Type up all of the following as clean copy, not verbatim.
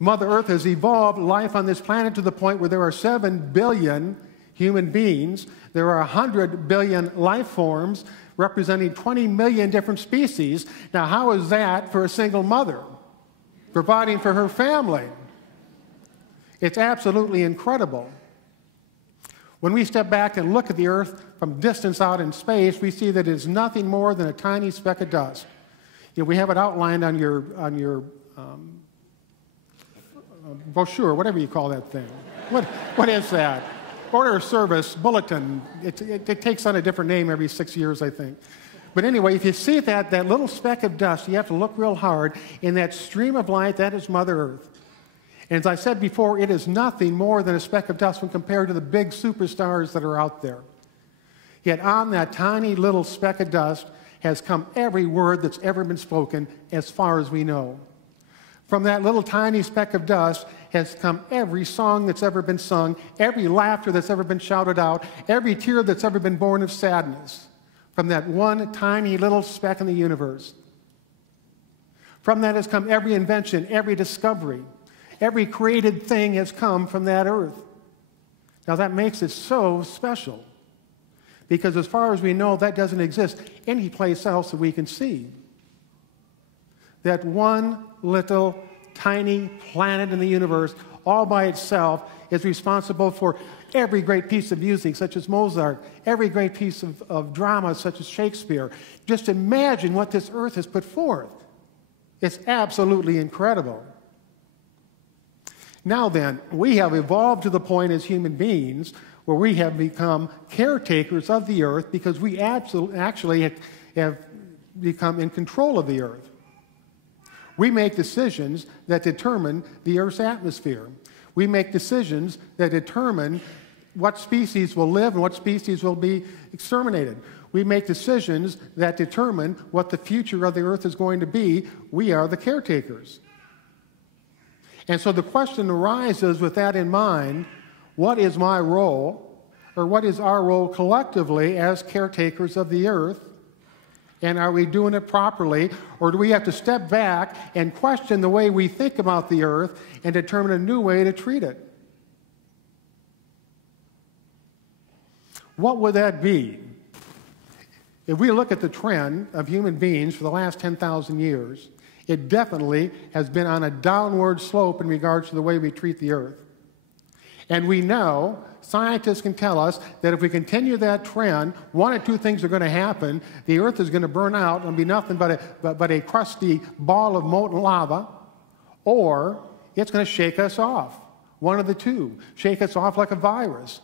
Mother Earth has evolved life on this planet to the point where there are 7 billion human beings. There are 100 billion life forms representing 20 million different species. Now, how is that for a single mother providing for her family? It's absolutely incredible. When we step back and look at the Earth from distance out in space, we see that it is nothing more than a tiny speck of dust. You know, we have it outlined on your brochure, whatever you call that thing. What is that? Order of service, bulletin. It takes on a different name every 6 years, I think. But anyway, if you see that little speck of dust, you have to look real hard. In that stream of light, that is Mother Earth. And as I said before, it is nothing more than a speck of dust when compared to the big superstars that are out there. Yet on that tiny little speck of dust has come every word that's ever been spoken as far as we know. From that little tiny speck of dust has come every song that's ever been sung, every laughter that's ever been shouted out, every tear that's ever been born of sadness. From that one tiny little speck in the universe. From that has come every invention, every discovery. Every created thing has come from that earth. Now that makes it so special, because as far as we know, that doesn't exist any place else that we can see. That one little tiny planet in the universe, all by itself, is responsible for every great piece of music, such as Mozart, every great piece of drama, such as Shakespeare. Just imagine what this earth has put forth. It's absolutely incredible. Now then, we have evolved to the point as human beings where we have become caretakers of the earth because we actually have become in control of the earth. We make decisions that determine the earth's atmosphere. We make decisions that determine what species will live and what species will be exterminated. We make decisions that determine what the future of the earth is going to be. We are the caretakers. And so the question arises with that in mind, what is my role, or what is our role collectively as caretakers of the earth? And are we doing it properly, or do we have to step back and question the way we think about the earth and determine a new way to treat it? What would that be? If we look at the trend of human beings for the last 10,000 years, it definitely has been on a downward slope in regards to the way we treat the earth. And we know, scientists can tell us, that if we continue that trend, one of two things are going to happen. The earth is going to burn out and be nothing but a crusty ball of molten lava, or it's going to shake us off. One of the two. Shake us off like a virus.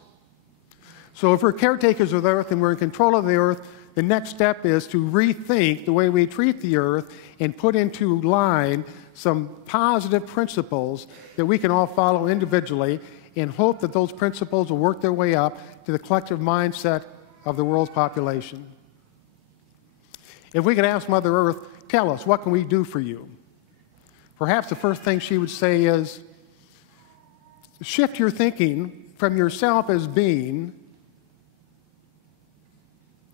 So if we're caretakers of the earth and we're in control of the earth, the next step is to rethink the way we treat the earth and put into line some positive principles that we can all follow individually and hope that those principles will work their way up to the collective mindset of the world's population. If we could ask Mother Earth, tell us, what can we do for you? Perhaps the first thing she would say is, shift your thinking from yourself as being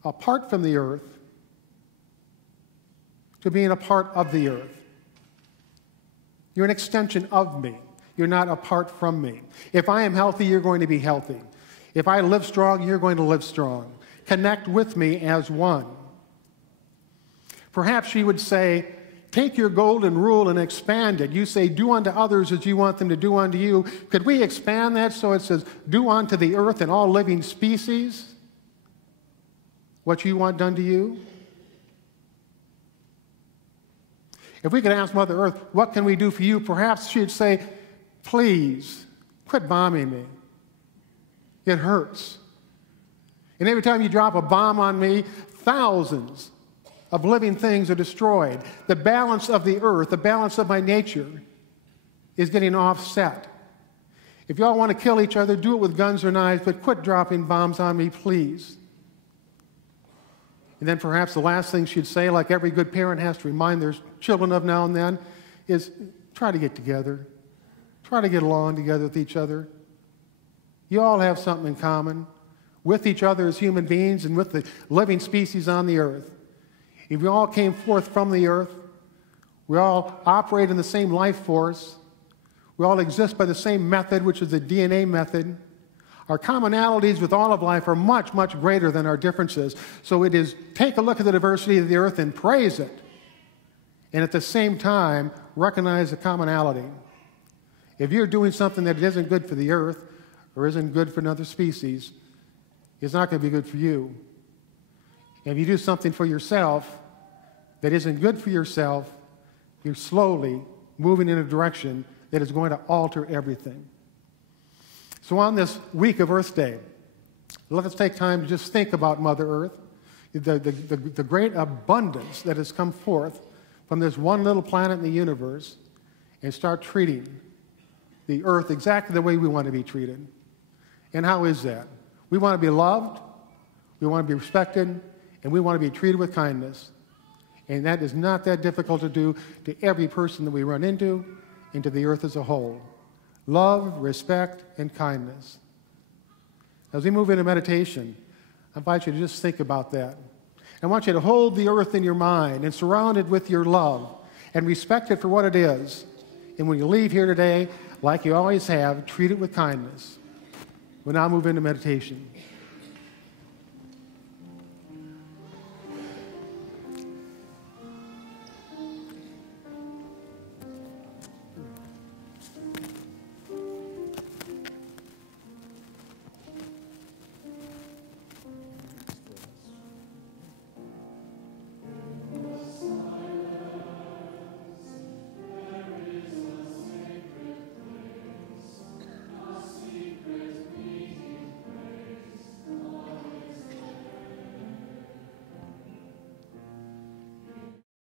apart from the earth to being a part of the earth. You're an extension of me. You're not apart from me. If I am healthy, you're going to be healthy. If I live strong, you're going to live strong. Connect with me as one. Perhaps she would say, take your golden rule and expand it. You say, do unto others as you want them to do unto you. Could we expand that so it says, do unto the earth and all living species what you want done to you? If we could ask Mother Earth, what can we do for you? Perhaps she'd say, please, quit bombing me. It hurts. And every time you drop a bomb on me, thousands of living things are destroyed. The balance of the earth, the balance of my nature is getting offset. If y'all want to kill each other, do it with guns or knives, but quit dropping bombs on me, please. And then perhaps the last thing she'd say, like every good parent has to remind their children of now and then, is try to get together. Try to get along together with each other. You all have something in common with each other as human beings and with the living species on the earth. If we all came forth from the earth, we all operate in the same life force, We all exist by the same method, which is the DNA method. Our commonalities with all of life are much, much greater than our differences. So it is take a look at the diversity of the earth and praise it. And at the same time, recognize the commonality. If you're doing something that isn't good for the earth or isn't good for another species, it's not going to be good for you. And if you do something for yourself that isn't good for yourself, you're slowly moving in a direction that is going to alter everything. So on this week of Earth Day, let us take time to just think about Mother Earth, the great abundance that has come forth from this one little planet in the universe, and start treating the earth exactly the way we want to be treated. And how is that? We want to be loved, we want to be respected, and we want to be treated with kindness. And that is not that difficult to do to every person that we run into and to the earth as a whole. Love, respect, and kindness. As we move into meditation, I invite you to just think about that. I want you to hold the earth in your mind and surround it with your love and respect it for what it is. And when you leave here today, like you always have, treat it with kindness. We'll now move into meditation.